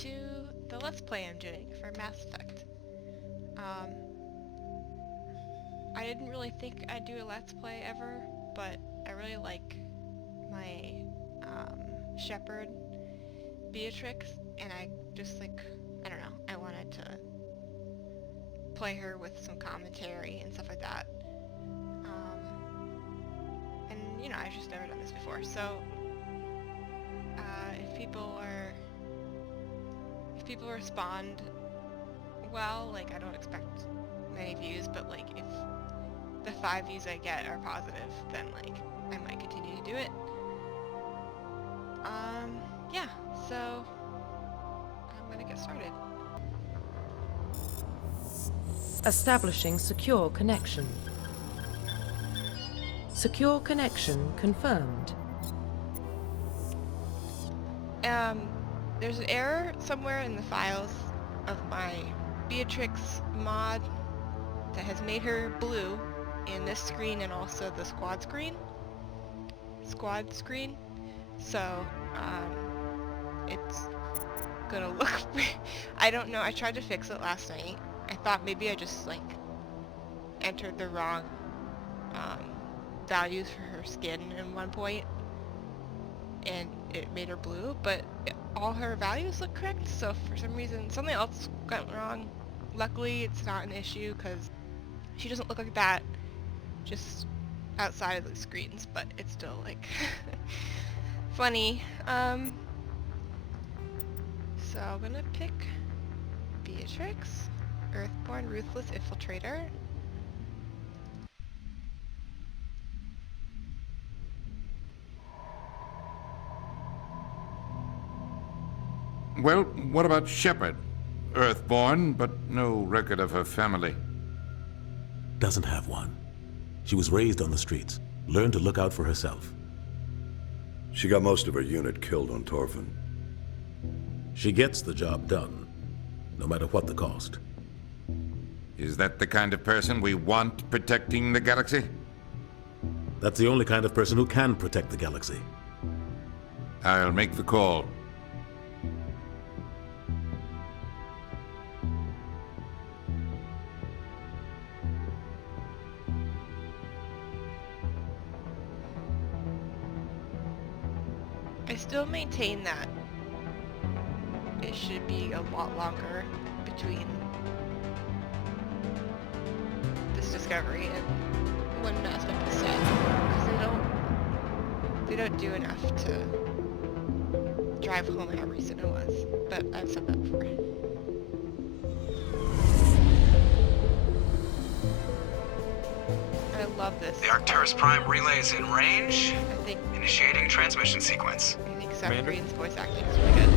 to the Let's Play I'm doing for Mass Effect. I didn't really think I'd do a Let's Play ever, but I really like my Shepard Beatrix, and I just like, I don't know, I wanted to play her with some commentary and stuff like that. And you know, I've just never done this before, so if people respond well, like I don't expect many views, but like if the 5 views I get are positive, then like I might continue to do it. Yeah, so I'm gonna get started. Establishing secure connection. Secure connection confirmed. There's an error somewhere in the files of my Beatrix mod that has made her blue in this screen and also the squad screen. So, it's gonna look I don't know, I tried to fix it last night. I thought maybe I just like entered the wrong values for her skin in one point and it made her blue, but all her values look correct, so for some reason something else went wrong. Luckily it's not an issue because she doesn't look like that just outside of the screens, but it's still like funny. So I'm gonna pick Beatrix, Earthborn Ruthless Infiltrator. Well, what about Shepard? Earthborn, but no record of her family. Doesn't have one. She was raised on the streets, learned to look out for herself. She got most of her unit killed on Torfin. She gets the job done, no matter what the cost. Is that the kind of person we want protecting the galaxy? That's the only kind of person who can protect the galaxy. I'll make the call. I still maintain that it should be a lot longer between this discovery and when Mass Effect is set, because they don't do enough to drive home how recent it was, but I've said that before. I love this. The Arcturus Prime relay is in range. I think Initiating transmission sequence. Seth Green's voice acting is really good.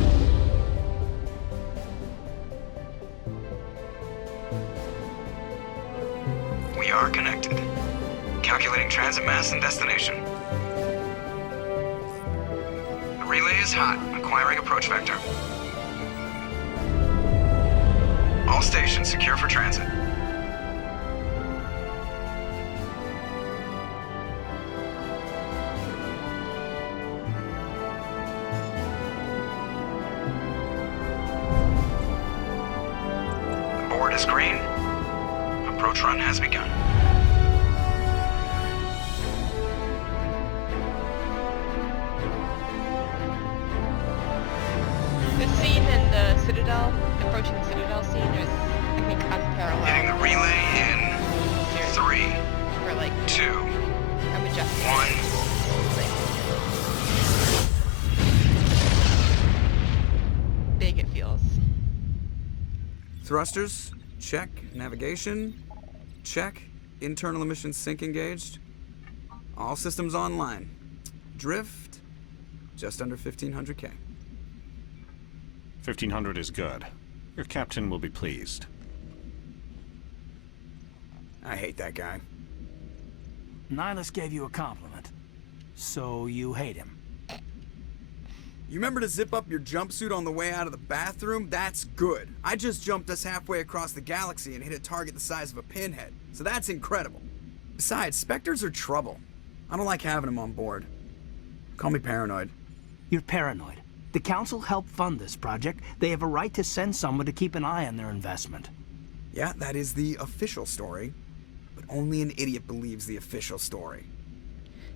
We are connected. Calculating transit mass and destination. The relay is hot. Acquiring approach vector. All stations secure for transit. Board is green. Approach run has begun. The scene in the Citadel, approaching the Citadel scene is, I think, unparalleled. Getting the relay in 3, For like 2, a majestic 1. Big it feels. Thrusters, check. Navigation, check. Internal emissions sync engaged. All systems online. Drift, just under 1500K. 1500 is good. Your captain will be pleased. I hate that guy. Nihilus gave you a compliment, so you hate him. You remember to zip up your jumpsuit on the way out of the bathroom? That's good. I just jumped us halfway across the galaxy and hit a target the size of a pinhead, so that's incredible. Besides, Spectres are trouble. I don't like having them on board. Call me paranoid. You're paranoid. The Council helped fund this project. They have a right to send someone to keep an eye on their investment. Yeah, that is the official story. But only an idiot believes the official story.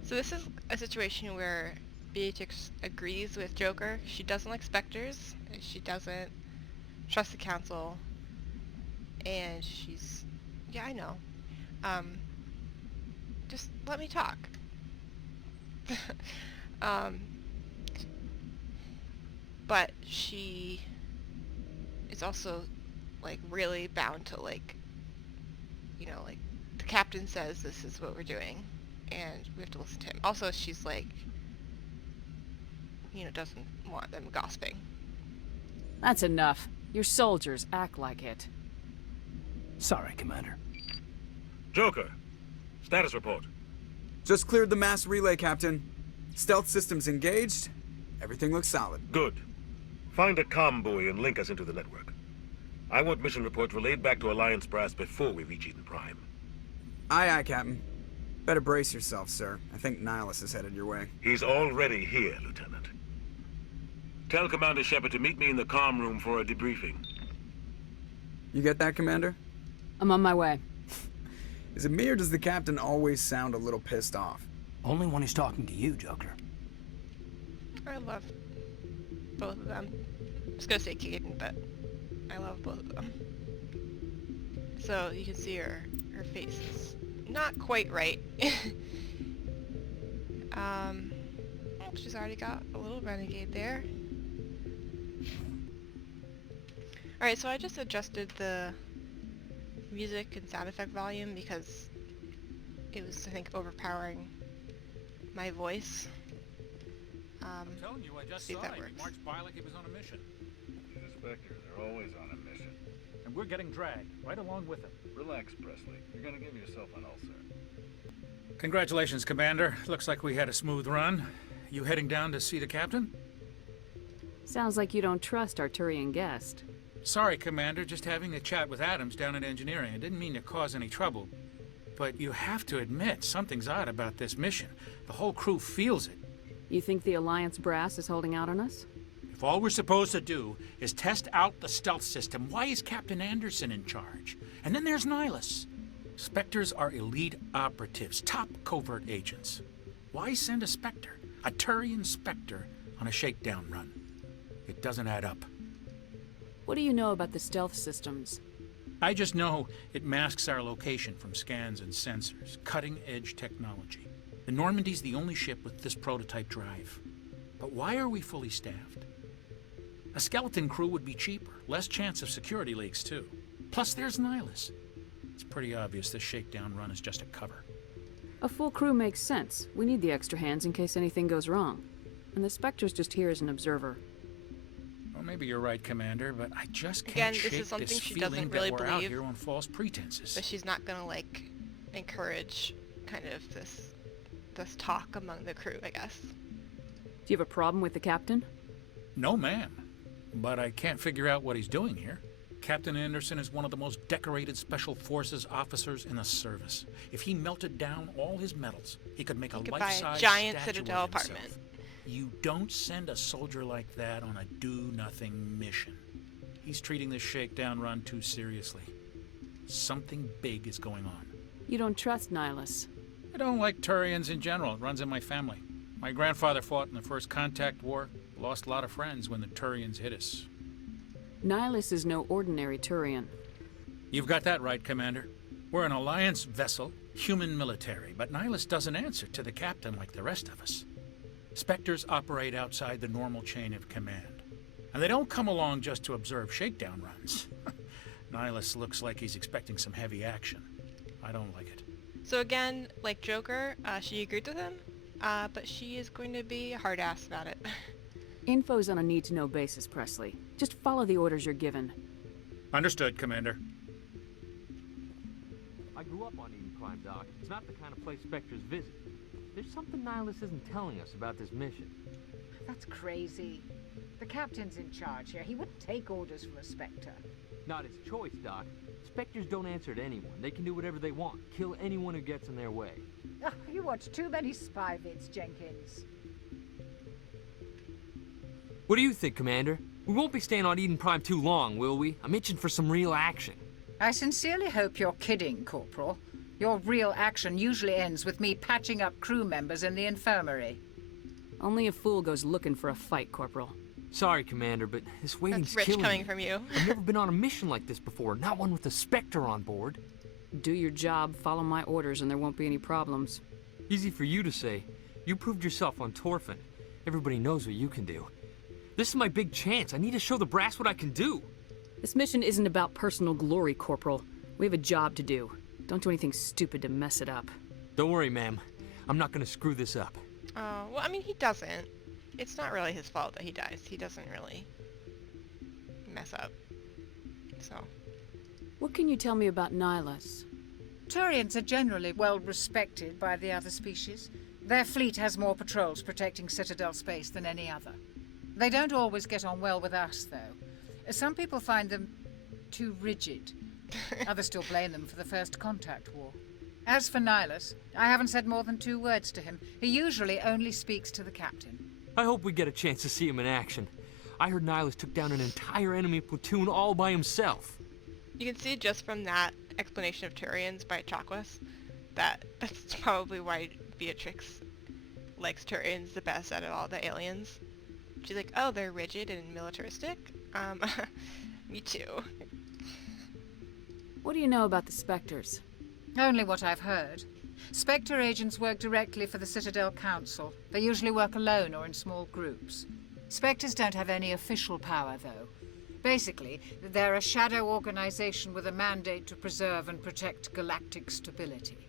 So this is a situation where Beatrix agrees with Joker. She doesn't like Spectres, and she doesn't trust the Council, and she's... Yeah, I know. Just let me talk. But she is also, like, really bound to, like, you know, like, the captain says this is what we're doing, and we have to listen to him. Also, she's, like, you know, doesn't want them gossiping. That's enough. Your soldiers act like it. Sorry, Commander. Joker, status report. Just cleared the mass relay, Captain. Stealth systems engaged. Everything looks solid. Good. Find a comm buoy and link us into the network. I want mission reports relayed back to Alliance Brass before we reach Eden Prime. Aye, aye, Captain. Better brace yourself, sir. I think Nihilus is headed your way. He's already here, Lieutenant. Tell Commander Shepard to meet me in the comm room for a debriefing. You get that, Commander? I'm on my way. Is it me or does the Captain always sound a little pissed off? Only when he's talking to you, Joker. I love both of them. I was gonna say Keaton, but I love both of them. So you can see her face is not quite right. Oh, she's already got a little renegade there. Alright, so I just adjusted the music and sound effect volume because it was, I think, overpowering my voice. I'm telling you, I just see saw if that him. works. He marched by like he was on a mission. These inspectors are always on a mission. And we're getting dragged, right along with him. Relax, Presley. You're gonna give yourself an ulcer. Congratulations, Commander. Looks like we had a smooth run. You heading down to see the captain? Sounds like you don't trust our Turian guest. Sorry, Commander. Just having a chat with Adams down at engineering. I didn't mean to cause any trouble. But you have to admit, something's odd about this mission. The whole crew feels it. You think the Alliance brass is holding out on us? If all we're supposed to do is test out the stealth system, why is Captain Anderson in charge? And then there's Nihilus. Spectres are elite operatives, top covert agents. Why send a Spectre, a Turian Spectre, on a shakedown run? It doesn't add up. What do you know about the stealth systems? I just know it masks our location from scans and sensors. Cutting-edge technology. The Normandy's the only ship with this prototype drive. But why are we fully staffed? A skeleton crew would be cheaper. Less chance of security leaks, too. Plus, there's Nihilus. It's pretty obvious this shakedown run is just a cover. A full crew makes sense. We need the extra hands in case anything goes wrong. And the Spectre's just here as an observer. Well, maybe you're right, Commander, but I just can't Again, shake this is something this she feeling doesn't really that we're out believe. here on false pretenses. But she's not gonna, like, encourage kind of this talk among the crew, I guess. Do you have a problem with the captain? No, ma'am. But I can't figure out what he's doing here. Captain Anderson is one of the most decorated Special Forces officers in the service. If he melted down all his medals, he could make a life-size buy a giant statue Citadel of himself. apartment. You don't send a soldier like that on a do-nothing mission. He's treating this shakedown run too seriously. Something big is going on. You don't trust Nihilus. I don't like Turians in general. It runs in my family. My grandfather fought in the First Contact War. Lost a lot of friends when the Turians hit us. Nihilus is no ordinary Turian. You've got that right, Commander. We're an Alliance vessel, human military, but Nihilus doesn't answer to the captain like the rest of us. Spectres operate outside the normal chain of command. And they don't come along just to observe shakedown runs. Nihilus looks like he's expecting some heavy action. I don't like it. So again, like Joker, she agreed with him, but she is going to be a hard ass about it. Info's on a need-to-know basis, Presley. Just follow the orders you're given. Understood, Commander. I grew up on Eden Prime, Doc. It's not the kind of place Spectres visit. There's something Nihilus isn't telling us about this mission. That's crazy. The captain's in charge here. He wouldn't take orders from a Spectre. Not his choice, Doc. Spectres don't answer to anyone. They can do whatever they want. Kill anyone who gets in their way. Oh, you watch too many spy vids, Jenkins. What do you think, Commander? We won't be staying on Eden Prime too long, will we? I'm itching for some real action. I sincerely hope you're kidding, Corporal. Your real action usually ends with me patching up crew members in the infirmary. Only a fool goes looking for a fight, Corporal. Sorry, Commander, but this waiting's That's rich killing coming me. from you. I've never been on a mission like this before, not one with a Spectre on board. Do your job, follow my orders, and there won't be any problems. Easy for you to say. You proved yourself on Torfin. Everybody knows what you can do. This is my big chance. I need to show the brass what I can do. This mission isn't about personal glory, Corporal. We have a job to do. Don't do anything stupid to mess it up. Don't worry, ma'am. I'm not gonna screw this up. Oh, well, I mean, he doesn't. It's not really his fault that he dies. He doesn't really mess up. So. What can you tell me about Nihilus? Turians are generally well respected by the other species. Their fleet has more patrols protecting Citadel space than any other. They don't always get on well with us, though. Some people find them too rigid. Others still blame them for the First Contact War. As for Nihilus, I haven't said more than 2 words to him. He usually only speaks to the captain. I hope we get a chance to see him in action. I heard Nihilus took down an entire enemy platoon all by himself. You can see just from that explanation of Turians by Chakwas that's probably why Beatrix likes Turians the best out of all the aliens. She's like, oh, they're rigid and militaristic? Me too. What do you know about the Spectres? Only what I've heard. Spectre agents work directly for the Citadel Council. They usually work alone or in small groups. Spectres don't have any official power, though. Basically, they're a shadow organization with a mandate to preserve and protect galactic stability.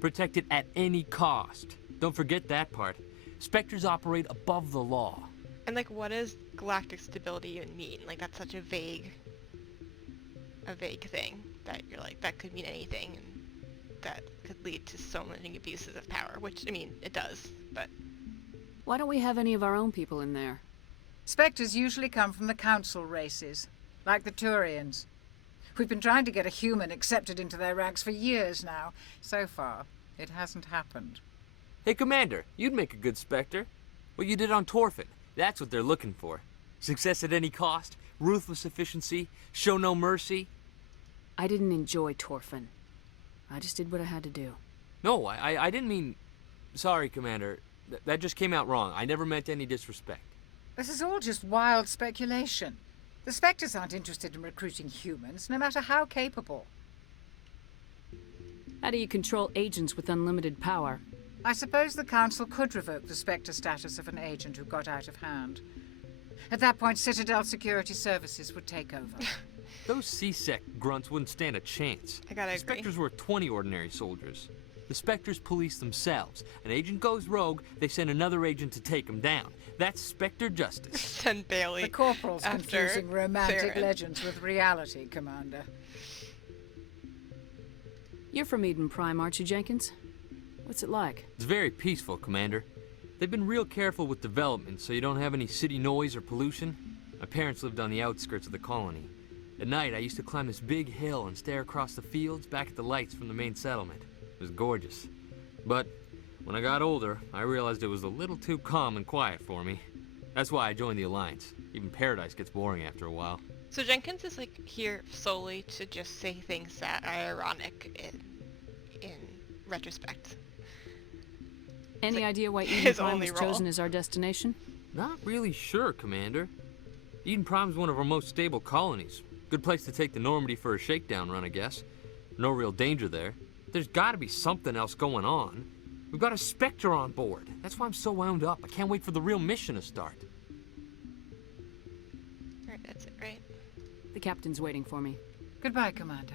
Protect it at any cost. Don't forget that part. Spectres operate above the law. And like, what does galactic stability even mean? Like, that's such a vague thing that you're like, that could mean anything, and that could lead to so many abuses of power, which, I mean, it does, but... Why don't we have any of our own people in there? Spectres usually come from the Council races, like the Turians. We've been trying to get a human accepted into their ranks for years now. So far, it hasn't happened. Hey, Commander, you'd make a good Spectre. What you did on Torfin, that's what they're looking for. Success at any cost, ruthless efficiency, show no mercy. I didn't enjoy Torfin. I just did what I had to do. No, I didn't mean... Sorry, Commander. That just came out wrong. I never meant any disrespect. This is all just wild speculation. The Spectres aren't interested in recruiting humans, no matter how capable. How do you control agents with unlimited power? I suppose the Council could revoke the Spectre status of an agent who got out of hand. At that point, Citadel Security Services would take over. Those C-Sec grunts wouldn't stand a chance. I gotta agree. Spectres were 20 ordinary soldiers. The Spectres police themselves. An agent goes rogue, they send another agent to take him down. That's Spectre justice. Send Bailey. The Corporal's confusing romantic Saren. legends with reality, Commander. You're from Eden Prime, aren't you, Jenkins? What's it like? It's very peaceful, Commander. They've been real careful with development, so you don't have any city noise or pollution. My parents lived on the outskirts of the colony. At night, I used to climb this big hill and stare across the fields back at the lights from the main settlement. It was gorgeous. But when I got older, I realized it was a little too calm and quiet for me. That's why I joined the Alliance. Even Paradise gets boring after a while. So Jenkins is like here solely to just say things that are ironic in retrospect. Any idea why Eden his Prime only was role. chosen as our destination? Not really sure, Commander. Eden Prime's one of our most stable colonies. Good place to take the Normandy for a shakedown run, I guess. No real danger there. There's gotta be something else going on. We've got a Spectre on board. That's why I'm so wound up. I can't wait for the real mission to start. Alright, that's it, right? The captain's waiting for me. Goodbye, Commander.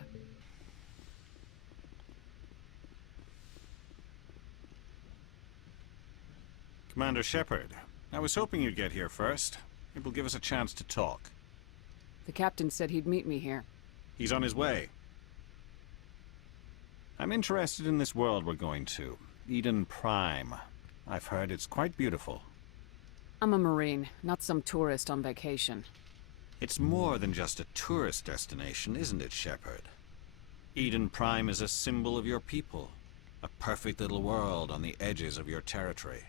Commander Shepard, I was hoping you'd get here first. It will give us a chance to talk. The captain said he'd meet me here. He's on his way. I'm interested in this world we're going to, Eden Prime. I've heard it's quite beautiful. I'm a Marine, not some tourist on vacation. It's more than just a tourist destination, isn't it, Shepard? Eden Prime is a symbol of your people. A perfect little world on the edges of your territory.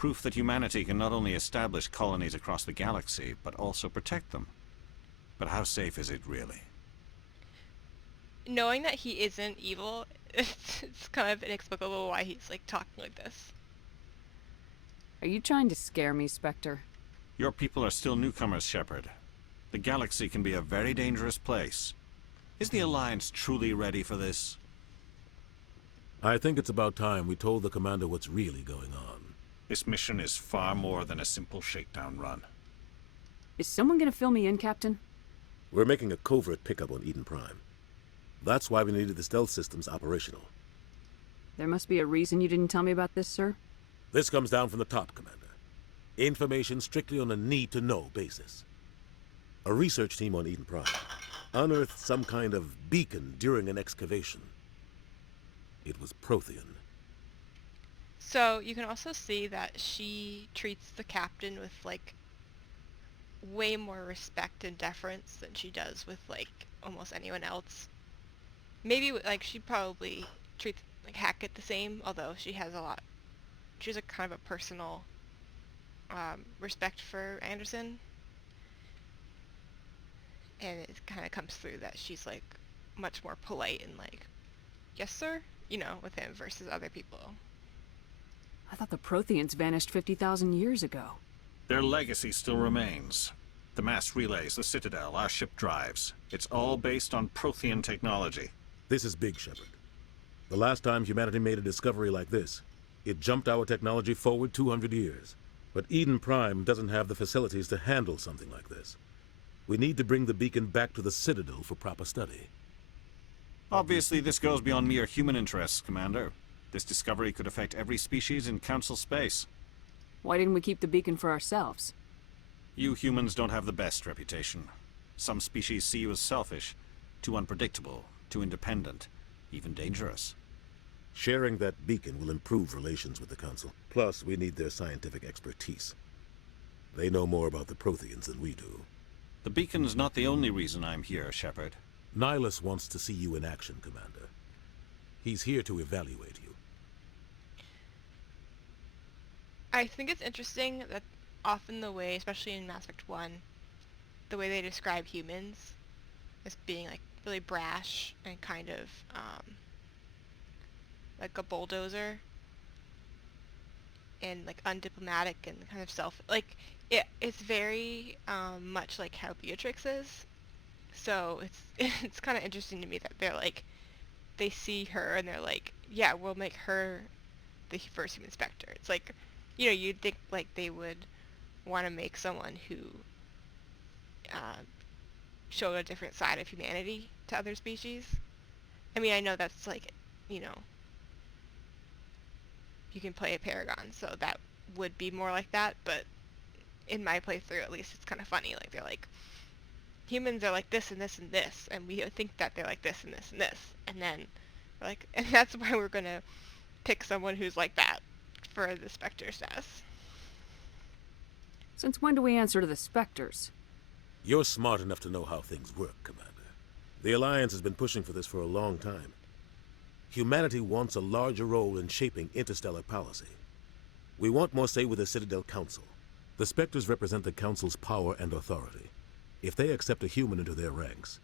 Proof that humanity can not only establish colonies across the galaxy, but also protect them. But how safe is it really? Knowing that he isn't evil, it's kind of inexplicable why he's like talking like this. Are you trying to scare me, Spectre? Your people are still newcomers, Shepard. The galaxy can be a very dangerous place. Is the Alliance truly ready for this? I think it's about time we told the commander what's really going on. This mission is far more than a simple shakedown run. Is someone gonna fill me in, Captain? We're making a covert pickup on Eden Prime. That's why we needed the stealth systems operational. There must be a reason you didn't tell me about this, sir. This comes down from the top, Commander. Information strictly on a need-to-know basis. A research team on Eden Prime unearthed some kind of beacon during an excavation. It was Prothean. So you can also see that she treats the captain with like way more respect and deference than she does with like almost anyone else. Maybe like she probably treats like Hackett the same, although she has a kind of a personal respect for Anderson, and it kind of comes through that she's like much more polite and like, yes sir, you know, with him versus other people. I thought the Protheans vanished 50,000 years ago. Their legacy still remains. The mass relays, the Citadel, our ship drives. It's all based on Prothean technology. This is big, Shepard. The last time humanity made a discovery like this, it jumped our technology forward 200 years. But Eden Prime doesn't have the facilities to handle something like this. We need to bring the beacon back to the Citadel for proper study. Obviously, this goes beyond mere human interests, Commander. This discovery could affect every species in Council space. Why didn't we keep the beacon for ourselves? You humans don't have the best reputation. Some species see you as selfish, too unpredictable, too independent, even dangerous. Sharing that beacon will improve relations with the Council. Plus, we need their scientific expertise. They know more about the Protheans than we do. The beacon's not the only reason I'm here, Shepard. Nihilus wants to see you in action, Commander. He's here to evaluate you. I think it's interesting that often the way, especially in Mass Effect 1, the way they describe humans as being like really brash and kind of like a bulldozer and like undiplomatic and kind of it's very much like how Beatrix is. So it's kind of interesting to me that they're like, they see her and they're like, yeah, we'll make her the first human Spectre. It's like, you know, you'd think like they would want to make someone who showed a different side of humanity to other species. I mean, I know that's like, you know, you can play a Paragon, so that would be more like that, but in my playthrough at least it's kind of funny. Like, they're like, humans are like this and this and this, and we think that they're like this and this and this, and then we're like, and that's why we're gonna pick someone who's like that for the Spectre status. Since when do we answer to the Spectres? You're smart enough to know how things work, Commander. The Alliance has been pushing for this for a long time. Humanity wants a larger role in shaping interstellar policy. We want more say with the Citadel Council. The Spectres represent the Council's power and authority. If they accept a human into their ranks,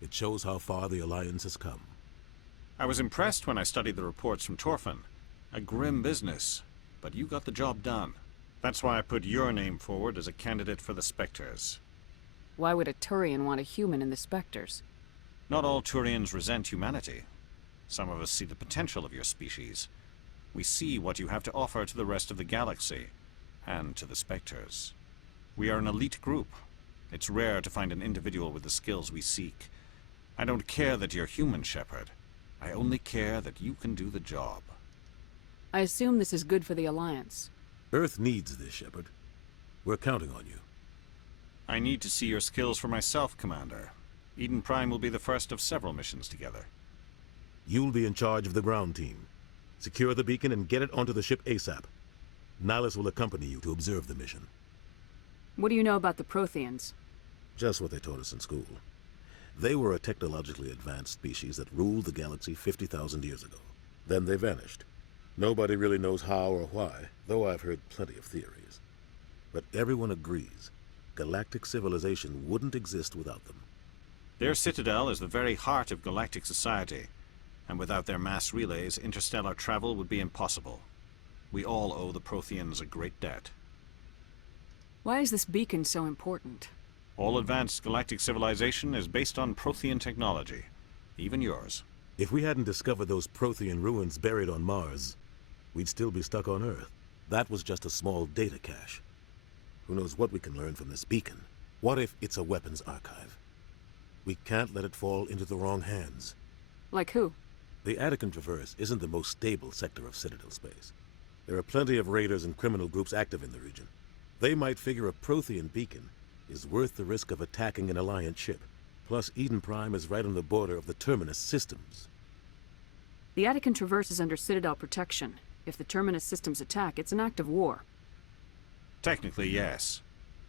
it shows how far the Alliance has come. I was impressed when I studied the reports from Torfin. A grim business, but you got the job done. That's why I put your name forward as a candidate for the Spectres. Why would a Turian want a human in the Spectres? Not all Turians resent humanity. Some of us see the potential of your species. We see what you have to offer to the rest of the galaxy, and to the Spectres. We are an elite group. It's rare to find an individual with the skills we seek. I don't care that you're human, Shepard. I only care that you can do the job. I assume this is good for the Alliance. Earth needs this, Shepard. We're counting on you. I need to see your skills for myself, Commander. Eden Prime will be the first of several missions together. You'll be in charge of the ground team. Secure the beacon and get it onto the ship ASAP. Nihilus will accompany you to observe the mission. What do you know about the Protheans? Just what they taught us in school. They were a technologically advanced species that ruled the galaxy 50,000 years ago. Then they vanished. Nobody really knows how or why, though I've heard plenty of theories. But everyone agrees galactic civilization wouldn't exist without them. Their citadel is the very heart of galactic society, and without their mass relays, interstellar travel would be impossible. We all owe the Protheans a great debt. Why is this beacon so important? All advanced galactic civilization is based on Prothean technology, even yours. If we hadn't discovered those Prothean ruins buried on Mars, we'd still be stuck on Earth. That was just a small data cache. Who knows what we can learn from this beacon? What if it's a weapons archive? We can't let it fall into the wrong hands. Like who? The Attican Traverse isn't the most stable sector of Citadel space. There are plenty of raiders and criminal groups active in the region. They might figure a Prothean beacon is worth the risk of attacking an Alliance ship. Plus, Eden Prime is right on the border of the Terminus systems. The Attican Traverse is under Citadel protection. If the Terminus systems attack, it's an act of war. Technically, yes.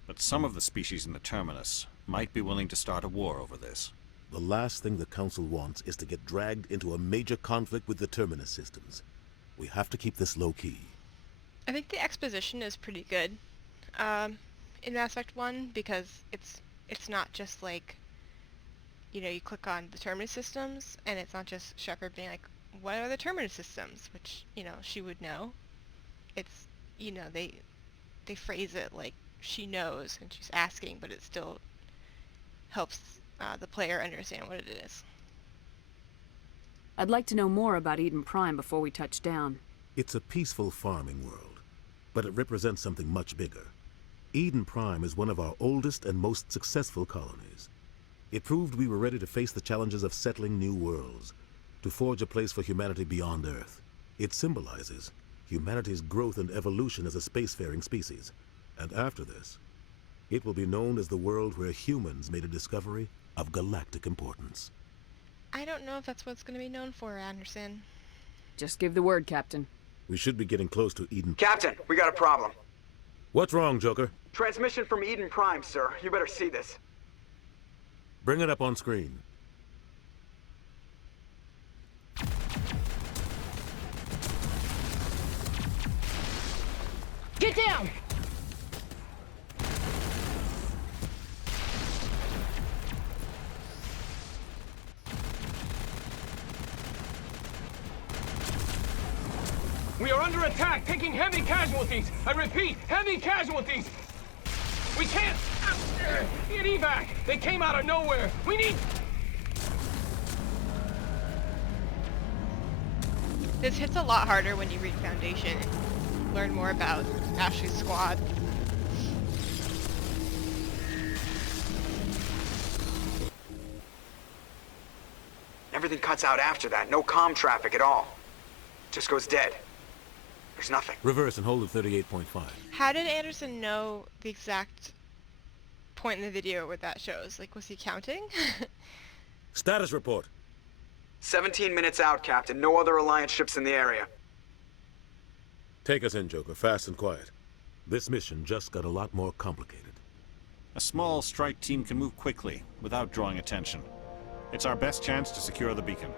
But some of the species in the Terminus might be willing to start a war over this. The last thing the Council wants is to get dragged into a major conflict with the Terminus systems. We have to keep this low-key. I think the exposition is pretty good in Mass Effect 1 because it's not just like, you know, you click on the Terminus systems and it's not just Shepard being like, what are the Terminus systems? Which, you know, she would know. It's, you know, they phrase it like she knows and she's asking, but it still helps the player understand what it is. I'd like to know more about Eden Prime before we touch down. It's a peaceful farming world, but it represents something much bigger. Eden Prime is one of our oldest and most successful colonies. It proved we were ready to face the challenges of settling new worlds, to forge a place for humanity beyond Earth. It symbolizes humanity's growth and evolution as a spacefaring species. And after this, it will be known as the world where humans made a discovery of galactic importance. I don't know if that's what it's going to be known for, Anderson. Just give the word, Captain. We should be getting close to Eden. Captain, we got a problem. What's wrong, Joker? Transmission from Eden Prime, sir. You better see this. Bring it up on screen. Get down! We are under attack, taking heavy casualties. I repeat, heavy casualties. We can't get evac. They came out of nowhere. We need... This hits a lot harder when you read Foundation and learn more about Ashley's squad. Everything cuts out after that. No comm traffic at all. Just goes dead. There's nothing. Reverse and hold at 38.5. How did Anderson know the exact point in the video where that shows? Like, was he counting? Status report. 17 minutes out, Captain. No other Alliance ships in the area. Take us in, Joker, fast and quiet. This mission just got a lot more complicated. A small strike team can move quickly, without drawing attention. It's our best chance to secure the beacon.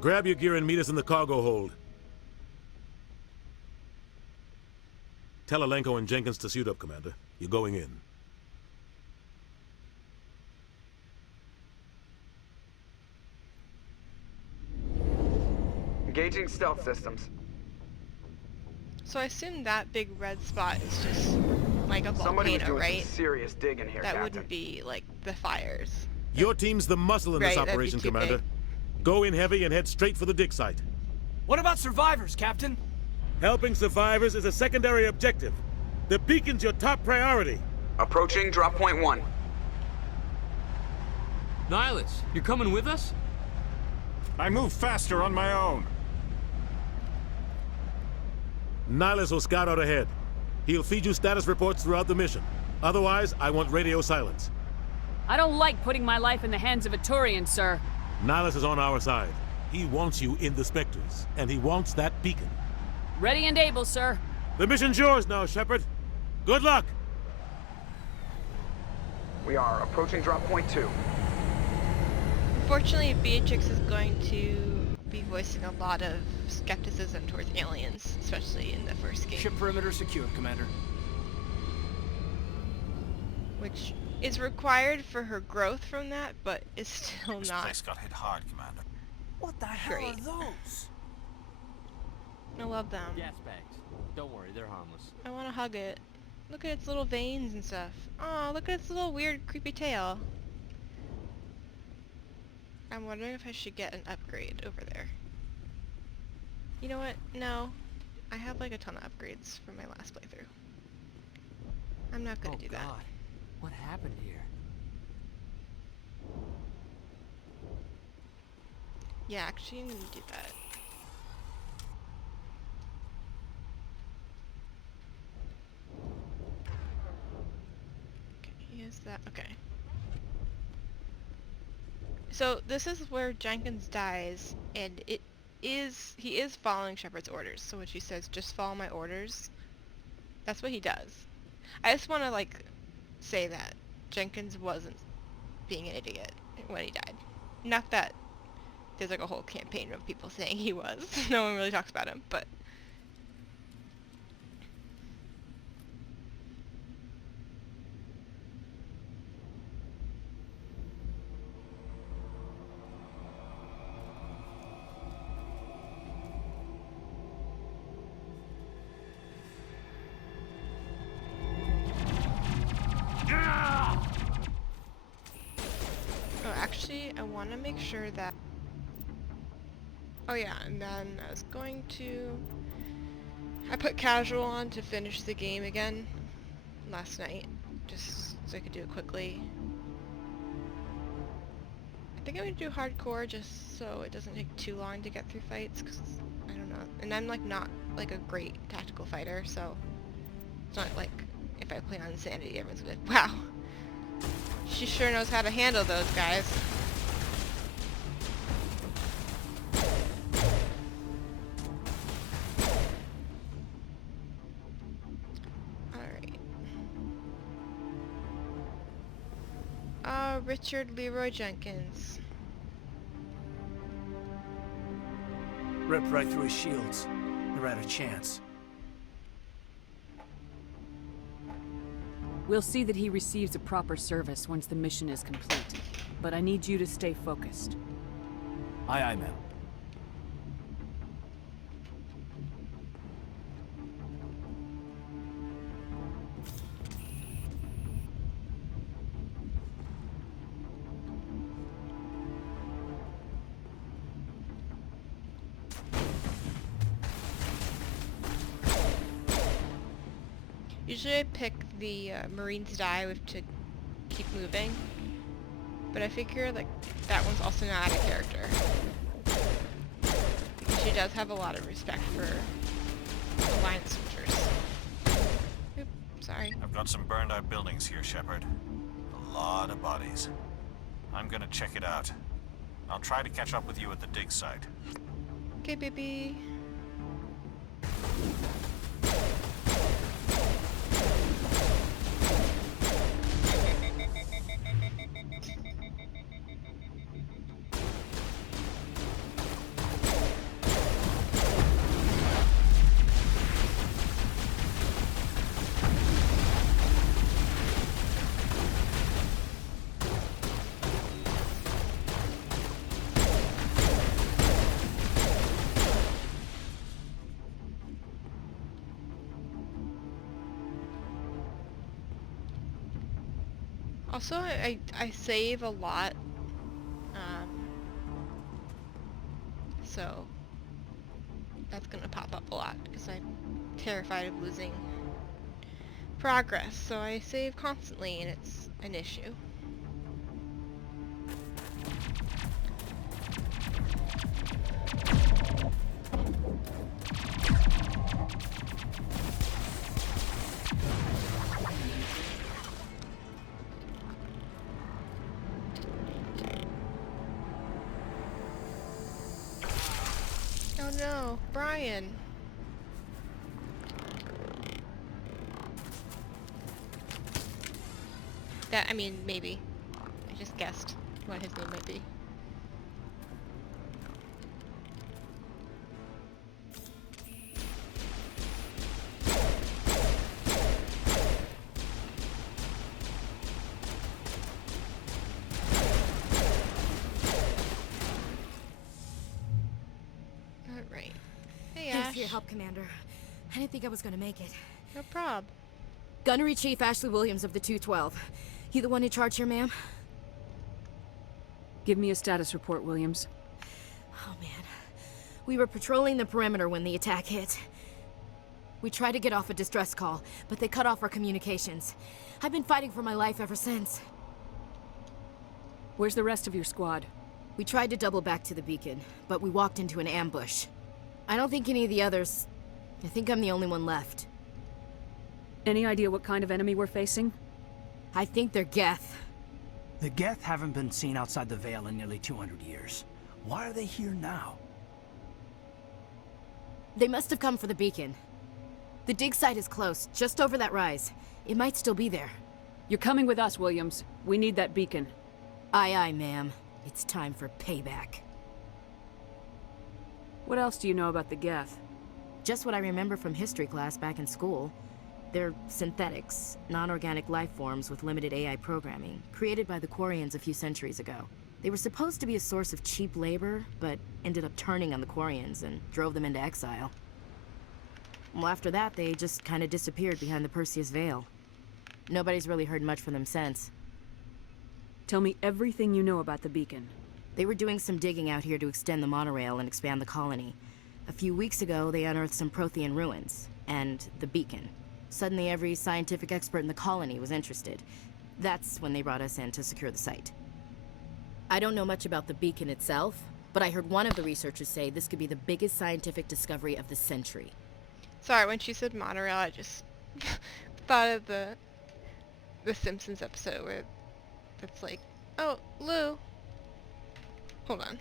Grab your gear and meet us in the cargo hold. Tell Alenko and Jenkins to suit up, Commander. You're going in. Engaging stealth systems. So I assume that big red spot is just like a Somebody was volcano, doing right? some serious digging here, That Captain. wouldn't be like the fires. Your team's the muscle in this Right, that'd be operation, too Commander. big. Go in heavy and head straight for the dig site. What about survivors, Captain? Helping survivors is a secondary objective. The beacon's your top priority. Approaching drop point 1. Nihilus, you're coming with us? I move faster on my own. Nihilus will scout out ahead. He'll feed you status reports throughout the mission. Otherwise, I want radio silence. I don't like putting my life in the hands of a Turian, sir. Nihilus is on our side. He wants you in the Spectres, and he wants that beacon. Ready and able, sir. The mission's yours now, Shepard. Good luck! We are approaching drop point 2. Unfortunately, Beatrix is going to be voicing a lot of skepticism towards aliens, especially in the first game. Ship perimeter secure, Commander. Which is required for her growth from that, but is still This not place got hit hard, Commander. What the hell great. are those? I love them. Gas bags. Don't worry, they're harmless. I want to hug it. Look at its little veins and stuff. Oh, look at its little weird, creepy tail. I'm wondering if I should get an upgrade over there. You know what? No. I have like a ton of upgrades from my last playthrough. I'm not gonna do that. God. What happened here? Yeah, actually I'm gonna do that. Okay, use that. Okay. So this is where Jenkins dies, and he is following Shepard's orders. So when she says, just follow my orders, that's what he does. I just want to, like, say that Jenkins wasn't being an idiot when he died. Not that there's, like, a whole campaign of people saying he was. No one really talks about him, but... Actually, I want to make sure that... Oh yeah, and then I was going to... I put casual on to finish the game again last night, just so I could do it quickly. I think I'm going to do hardcore just so it doesn't take too long to get through fights, because I don't know. And I'm like not like a great tactical fighter, so it's not like if I play on Insanity, everyone's gonna be like, wow, she sure knows how to handle those guys. Alright. Richard Leroy Jenkins. Ripped right through his shields. They're out of chance. We'll see that he receives a proper service once the mission is complete. But I need you to stay focused. Aye, aye, ma'am. Usually I pick the Marine's dive to keep moving, but I figure like that one's also not out of character. Because she does have a lot of respect for Alliance soldiers. Oop, sorry. I've got some burned out buildings here, Shepard. A lot of bodies. I'm gonna check it out. I'll try to catch up with you at the dig site. Okay, baby. Also, I save a lot, so that's gonna pop up a lot because I'm terrified of losing progress, so I save constantly and it's an issue. Oh no, Brian. That, I mean, maybe. I just guessed what his name might be. for your help, Commander. I didn't think I was gonna make it. No prob. Gunnery Chief Ashley Williams of the 212. You the one in charge here, ma'am? Give me a status report, Williams. Oh, man. We were patrolling the perimeter when the attack hit. We tried to get off a distress call, but they cut off our communications. I've been fighting for my life ever since. Where's the rest of your squad? We tried to double back to the beacon, but we walked into an ambush. I don't think any of the others... I think I'm the only one left. Any idea what kind of enemy we're facing? I think they're Geth. The Geth haven't been seen outside the Veil in nearly 200 years. Why are they here now? They must have come for the beacon. The dig site is close, just over that rise. It might still be there. You're coming with us, Williams. We need that beacon. Aye, aye, ma'am. It's time for payback. What else do you know about the Geth? Just what I remember from history class back in school. They're synthetics, non-organic life forms with limited AI programming, created by the Quarians a few centuries ago. They were supposed to be a source of cheap labor, but ended up turning on the Quarians and drove them into exile. Well, after that, they just kind of disappeared behind the Perseus Veil. Nobody's really heard much from them since. Tell me everything you know about the beacon. They were doing some digging out here to extend the monorail and expand the colony. A few weeks ago, they unearthed some Prothean ruins, and the beacon. Suddenly, every scientific expert in the colony was interested. That's when they brought us in to secure the site. I don't know much about the beacon itself, but I heard one of the researchers say this could be the biggest scientific discovery of the century. Sorry, when she said monorail, I just thought of the Simpsons episode where it's like, oh, Lou. Hold on.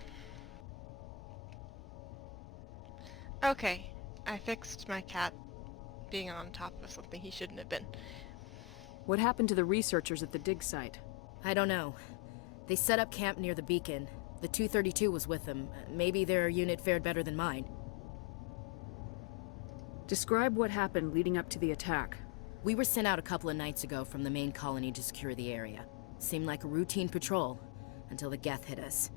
Okay, I fixed my cat being on top of something he shouldn't have been. What happened to the researchers at the dig site? I don't know. They set up camp near the beacon. The 232 was with them. Maybe their unit fared better than mine. Describe what happened leading up to the attack. We were sent out a couple of nights ago from the main colony to secure the area. Seemed like a routine patrol, until the Geth hit us.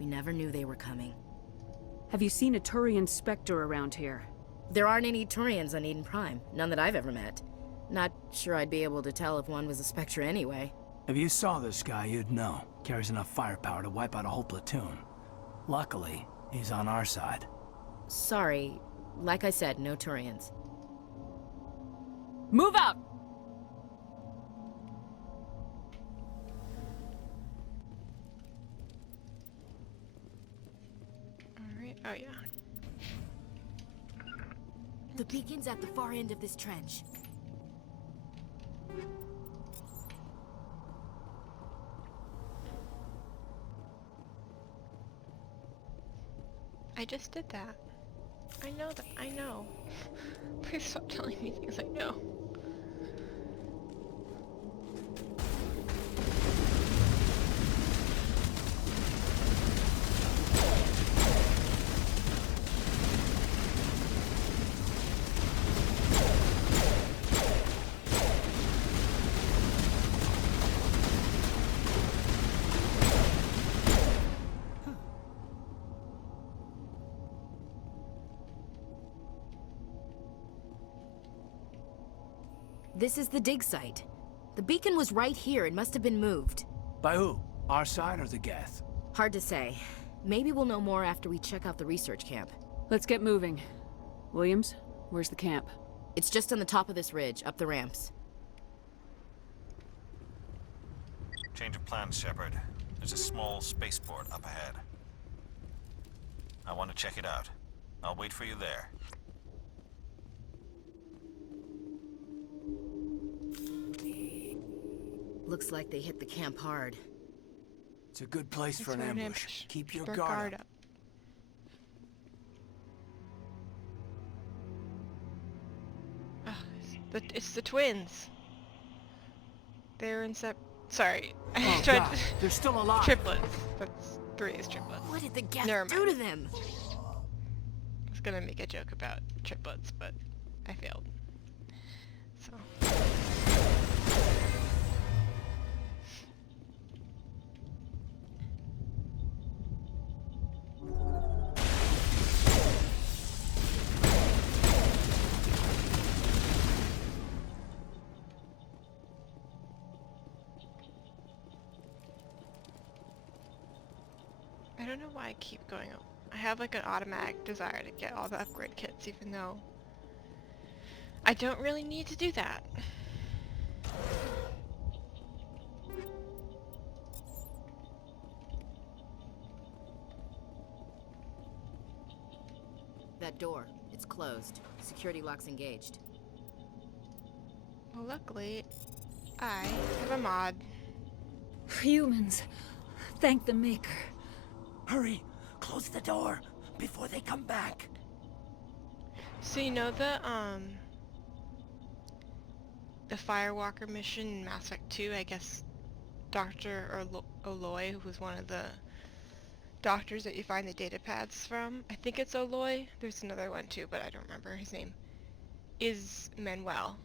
We never knew they were coming. Have you seen a Turian Spectre around here? There aren't any Turians on Eden Prime. None that I've ever met. Not sure I'd be able to tell if one was a Spectre anyway. If you saw this guy, you'd know. Carries enough firepower to wipe out a whole platoon. Luckily, he's on our side. Sorry. Like I said, no Turians. Move out! Alright, oh yeah. The beacon's at the far end of this trench. I just did that. I know that. I know. Please stop telling me things I know. This is the dig site. The beacon was right here. It must have been moved. By who? Our side or the Geth? Hard to say. Maybe we'll know more after we check out the research camp. Let's get moving. Williams, where's the camp? It's just on the top of this ridge, up the ramps. Change of plans, Shepard. There's a small spaceport up ahead. I want to check it out. I'll wait for you there. Looks like they hit the camp hard. It's a good place for an ambush. Keep your guard up. It's the twins. They're in sorry. Oh, I tried God. They're still alive. Triplets. That's 3 is triplets. What did the Geth do to them? I was gonna make a joke about triplets, but I failed. So. don't know why I keep going. I have like an automatic desire to get all the upgrade kits, even though I don't really need to do that. That door, it's closed. Security lock's engaged. Well, luckily, I have a mod. Humans, thank the Maker. Hurry, close the door before they come back. So you know the Firewalker mission in Mass Effect 2, I guess Dr. Oloy, who was one of the doctors that you find the data pads from, I think it's Oloy, there's another one too, but I don't remember his name, is Manuel.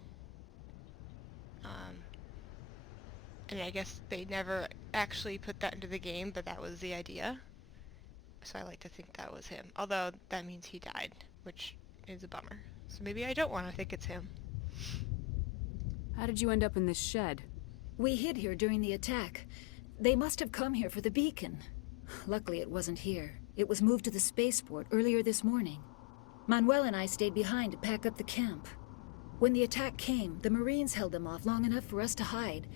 And I guess they never actually put that into the game, but that was the idea. So I like to think that was him. Although that means he died, which is a bummer. So maybe I don't want to think it's him. How did you end up in this shed? We hid here during the attack. They must have come here for the beacon. Luckily it wasn't here. It was moved to the spaceport earlier this morning. Manuel and I stayed behind to pack up the camp. When the attack came, the Marines held them off long enough for us to hide.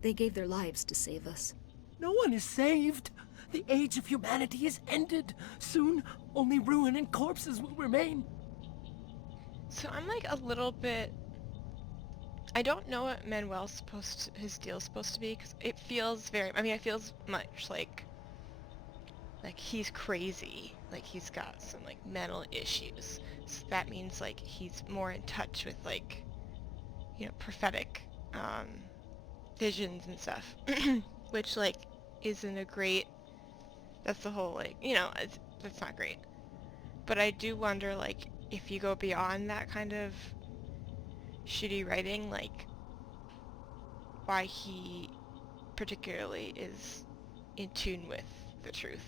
They gave their lives to save us. No one is saved. The age of humanity is ended. Soon, only ruin and corpses will remain. So I'm like a little bit... I don't know what Manuel's his deal's supposed to be, because it feels very... I mean, it feels much like he's crazy. Like he's got some like mental issues. So that means like he's more in touch with like, you know, prophetic visions and stuff. Which like isn't a great... That's the whole like, you know, that's not great. But I do wonder like if you go beyond that kind of shitty writing, like why he particularly is in tune with the truth.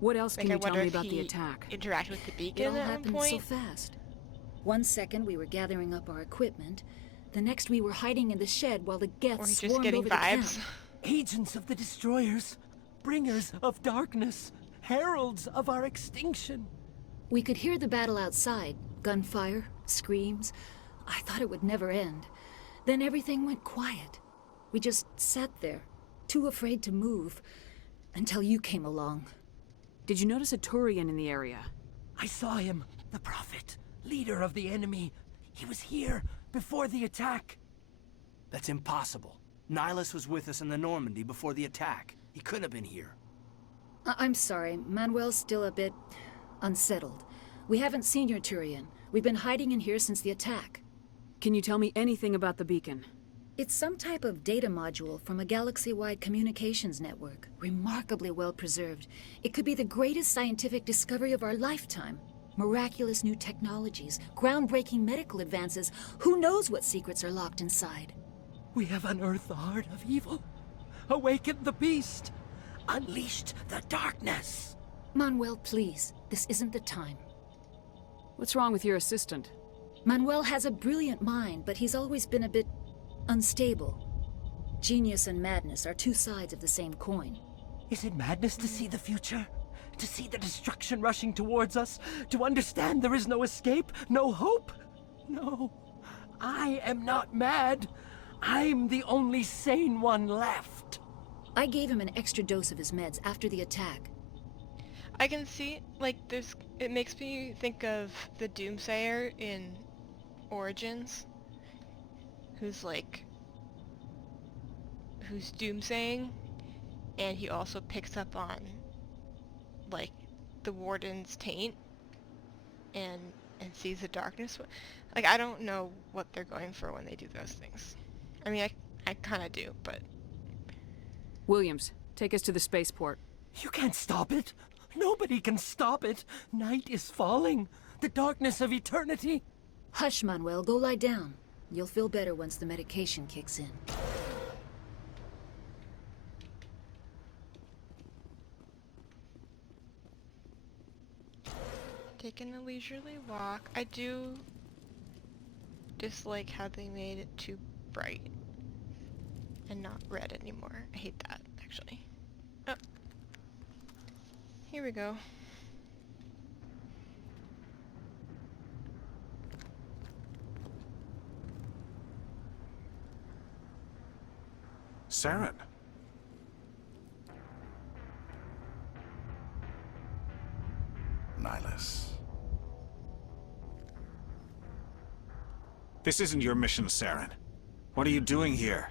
What else Like, can I you tell wonder me if about the he attack? interacted with the It beacon all at one happened point. so fast. One second we were gathering up our equipment. The next we were hiding in the shed while the Or Geths he's just swarmed getting over the vibes. camp. Agents of the destroyers, bringers of darkness, heralds of our extinction. We could hear the battle outside. Gunfire, screams. I thought it would never end. Then everything went quiet. We just sat there, too afraid to move, until you came along. Did you notice a Turian in the area? I saw him, the Prophet, leader of the enemy. He was here before the attack. That's impossible. Nihilus was with us in the Normandy before the attack. He couldn't have been here. I'm sorry, Manuel's still a bit unsettled. We haven't seen your Turian. We've been hiding in here since the attack. Can you tell me anything about the beacon? It's some type of data module from a galaxy-wide communications network. Remarkably well preserved. It could be the greatest scientific discovery of our lifetime. Miraculous new technologies, groundbreaking medical advances. Who knows what secrets are locked inside? We have unearthed the heart of evil, awakened the beast, unleashed the darkness. Manuel, please. This isn't the time. What's wrong with your assistant? Manuel has a brilliant mind, but he's always been a bit unstable. Genius and madness are two sides of the same coin. Is it madness to see the future? To see the destruction rushing towards us? To understand there is no escape? No hope? No. I am not mad. I'm the only sane one left. I gave him an extra dose of his meds after the attack. I can see, like, it makes me think of the Doomsayer in Origins, who's doomsaying, and he also picks up on, like, the Warden's taint, and sees the darkness. Like, I don't know what they're going for when they do those things. I mean, I kind of do, but... Williams, take us to the spaceport. You can't stop it. Nobody can stop it. Night is falling. The darkness of eternity. Hush, Manuel. Go lie down. You'll feel better once the medication kicks in. Taking a leisurely walk. I do dislike how they made it too bright and not red anymore. I hate that, actually. here we go. Saren. Nihilus. This isn't your mission, Saren. What are you doing here?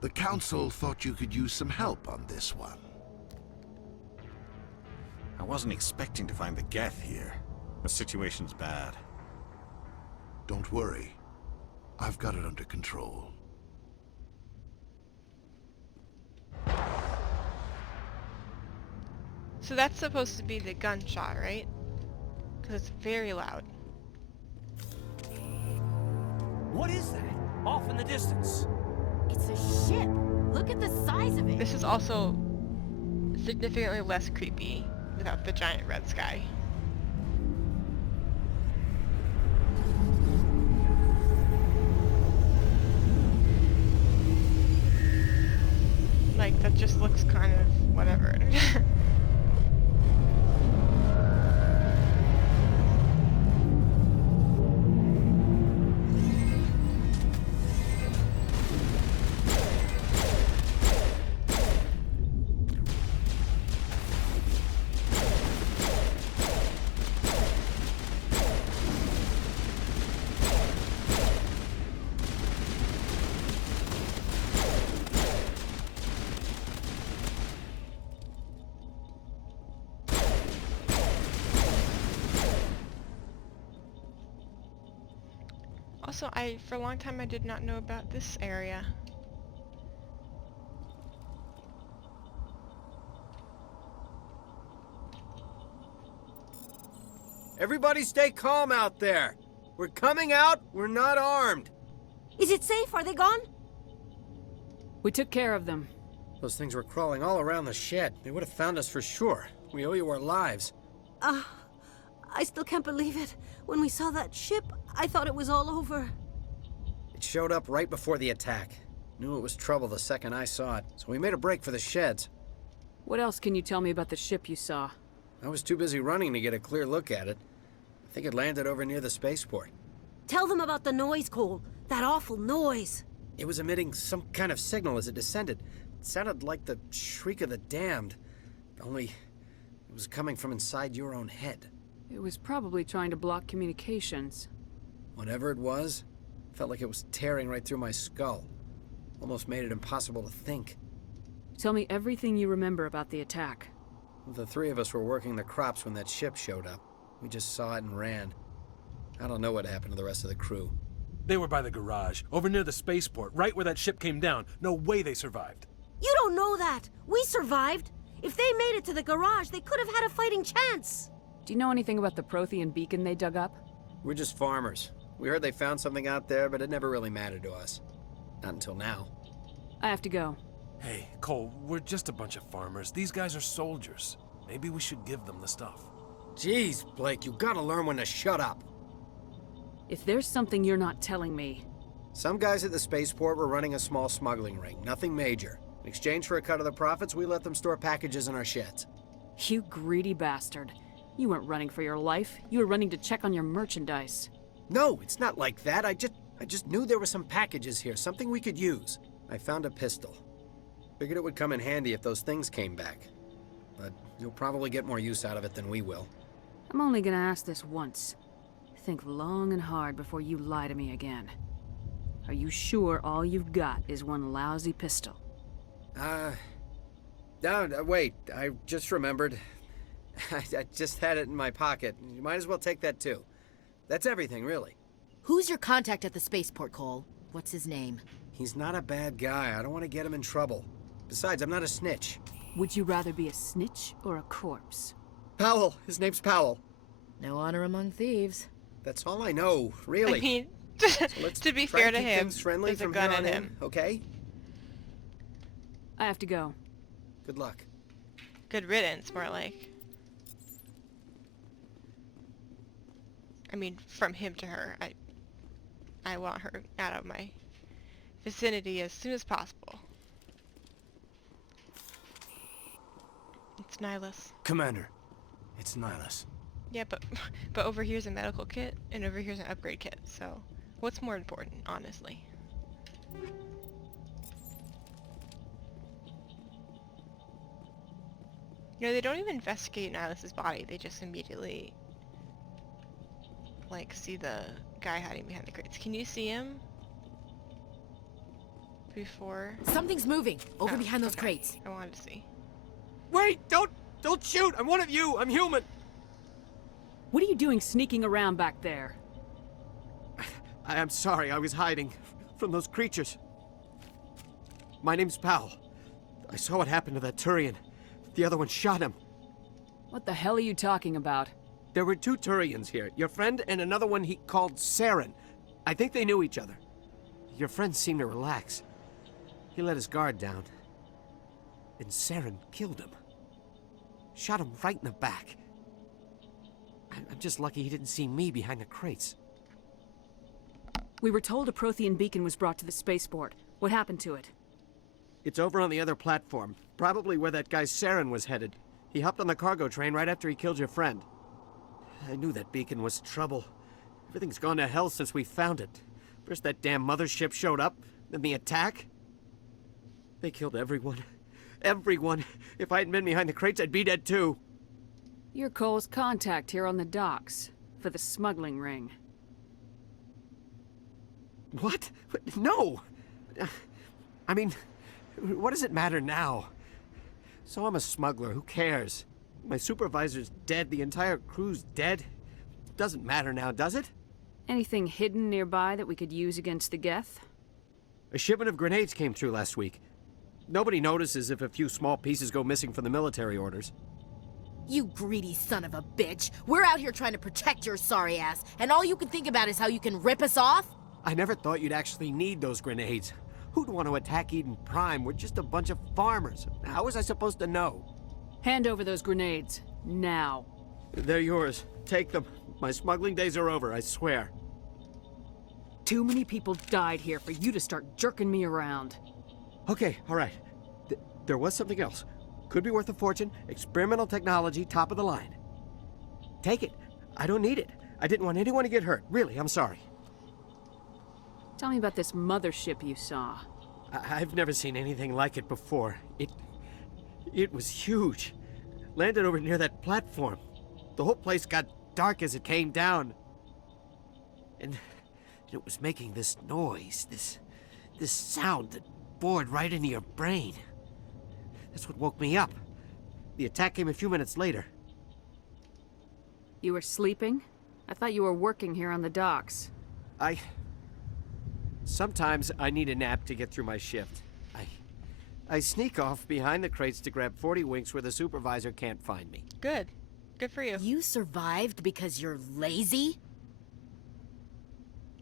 The Council thought you could use some help on this one. I wasn't expecting to find the Geth here. The situation's bad. Don't worry. I've got it under control. So that's supposed to be the gunshot, right? Because it's very loud. What is that? Off in the distance. It's a ship. Look at the size of it. This is also significantly less creepy without the giant red sky. Like, that just looks kind of whatever. Also, for a long time I did not know about this area. Everybody stay calm out there. We're coming out, we're not armed. Is it safe? Are they gone? We took care of them. Those things were crawling all around the shed. They would have found us for sure. We owe you our lives. I still can't believe it. When we saw that ship, I thought it was all over. It showed up right before the attack. Knew it was trouble the second I saw it, so we made a break for the sheds. What else can you tell me about the ship you saw? I was too busy running to get a clear look at it. I think it landed over near the spaceport. Tell them about the noise, Cole. That awful noise. It was emitting some kind of signal as it descended. It sounded like the shriek of the damned. Only it was coming from inside your own head. It was probably trying to block communications. Whatever it was, felt like it was tearing right through my skull. Almost made it impossible to think. Tell me everything you remember about the attack. The three of us were working the crops when that ship showed up. We just saw it and ran. I don't know what happened to the rest of the crew. They were by the garage, over near the spaceport, right where that ship came down. No way they survived. You don't know that. We survived. If they made it to the garage, they could have had a fighting chance. Do you know anything about the Prothean beacon they dug up? We're just farmers. We heard they found something out there, but it never really mattered to us. Not until now. I have to go. Hey, Cole, we're just a bunch of farmers. These guys are soldiers. Maybe we should give them the stuff. Jeez, Blake, you gotta learn when to shut up. If there's something you're not telling me... Some guys at the spaceport were running a small smuggling ring, nothing major. In exchange for a cut of the profits, we let them store packages in our sheds. You greedy bastard. You weren't running for your life. You were running to check on your merchandise. No, it's not like that. I just knew there were some packages here, something we could use. I found a pistol. Figured it would come in handy if those things came back. But you'll probably get more use out of it than we will. I'm only gonna ask this once. Think long and hard before you lie to me again. Are you sure all you've got is one lousy pistol? No, wait, I just remembered. I just had it in my pocket. You might as well take that too. That's everything, really. Who's your contact at the spaceport, Cole? What's his name? He's not a bad guy. I don't want to get him in trouble. Besides, I'm not a snitch. Would you rather be a snitch or a corpse? Powell. His name's Powell. No honor among thieves. That's all I know, really. I mean, so let's to be try fair to to keep him, things friendly there's a from gun here in on him. Okay? I have to go. Good luck. Good riddance, more like. I mean, from him to her. I want her out of my vicinity as soon as possible. It's Nihilus. Commander, it's Nihilus. Yeah, but over here's a medical kit, and over here's an upgrade kit, so what's more important, honestly? You know, they don't even investigate Nihilus's body, they just immediately, like, see the guy hiding behind the crates. Can you see him? Before? Something's moving, over behind those crates. I wanted to see. Wait, don't shoot! I'm one of you! I'm human! What are you doing sneaking around back there? I'm sorry, I was hiding from those creatures. My name's Powell. I saw what happened to that Turian. The other one shot him. What the hell are you talking about? There were 2 Turians here. Your friend and another one he called Saren. I think they knew each other. Your friend seemed to relax. He let his guard down. And Saren killed him. Shot him right in the back. I'm just lucky he didn't see me behind the crates. We were told a Prothean beacon was brought to the spaceport. What happened to it? It's over on the other platform. Probably where that guy Saren was headed. He hopped on the cargo train right after he killed your friend. I knew that beacon was trouble. Everything's gone to hell since we found it. First that damn mothership showed up, then the attack. They killed everyone. Everyone. If I hadn't been behind the crates, I'd be dead too. You're Cole's contact here on the docks for the smuggling ring. What? No! I mean, what does it matter now? So I'm a smuggler, who cares? My supervisor's dead, the entire crew's dead. Doesn't matter now, does it? Anything hidden nearby that we could use against the Geth? A shipment of grenades came through last week. Nobody notices if a few small pieces go missing from the military orders. You greedy son of a bitch. We're out here trying to protect your sorry ass, and all you can think about is how you can rip us off? I never thought you'd actually need those grenades. Who'd want to attack Eden Prime? We're just a bunch of farmers. How was I supposed to know? Hand over those grenades. Now. They're yours. Take them. My smuggling days are over, I swear. Too many people died here for you to start jerking me around. Okay, all right. There was something else. Could be worth a fortune. Experimental technology, top of the line. Take it. I don't need it. I didn't want anyone to get hurt. Really, I'm sorry. Tell me about this mothership you saw. I've never seen anything like it before. It was huge. Landed over near that platform. The whole place got dark as it came down. And it was making this noise, this sound that bored right into your brain. That's what woke me up. The attack came a few minutes later. You were sleeping? I thought you were working here on the docks. Sometimes I need a nap to get through my shift. I sneak off behind the crates to grab 40 winks where the supervisor can't find me. Good. Good for you. You survived because you're lazy?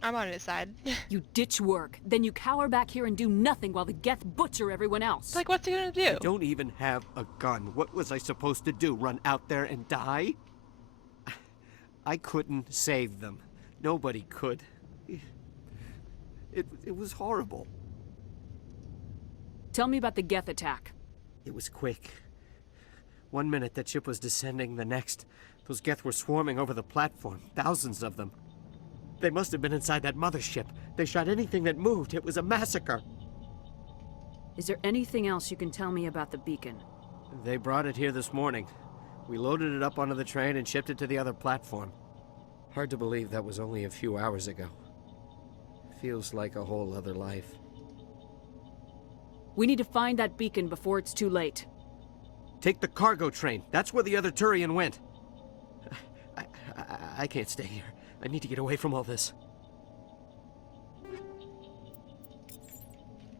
I'm on his side. You ditch work, then you cower back here and do nothing while the Geth butcher everyone else. Like, what's he gonna do? I don't even have a gun. What was I supposed to do? Run out there and die? I couldn't save them. Nobody could. It was horrible. Tell me about the Geth attack. It was quick. 1 minute that ship was descending, the next, those Geth were swarming over the platform. Thousands of them. They must have been inside that mothership. They shot anything that moved. It was a massacre. Is there anything else you can tell me about the beacon? They brought it here this morning. We loaded it up onto the train and shipped it to the other platform. Hard to believe that was only a few hours ago. Feels like a whole other life. We need to find that beacon before it's too late. Take the cargo train. That's where the other Turian went. I can't stay here. I need to get away from all this.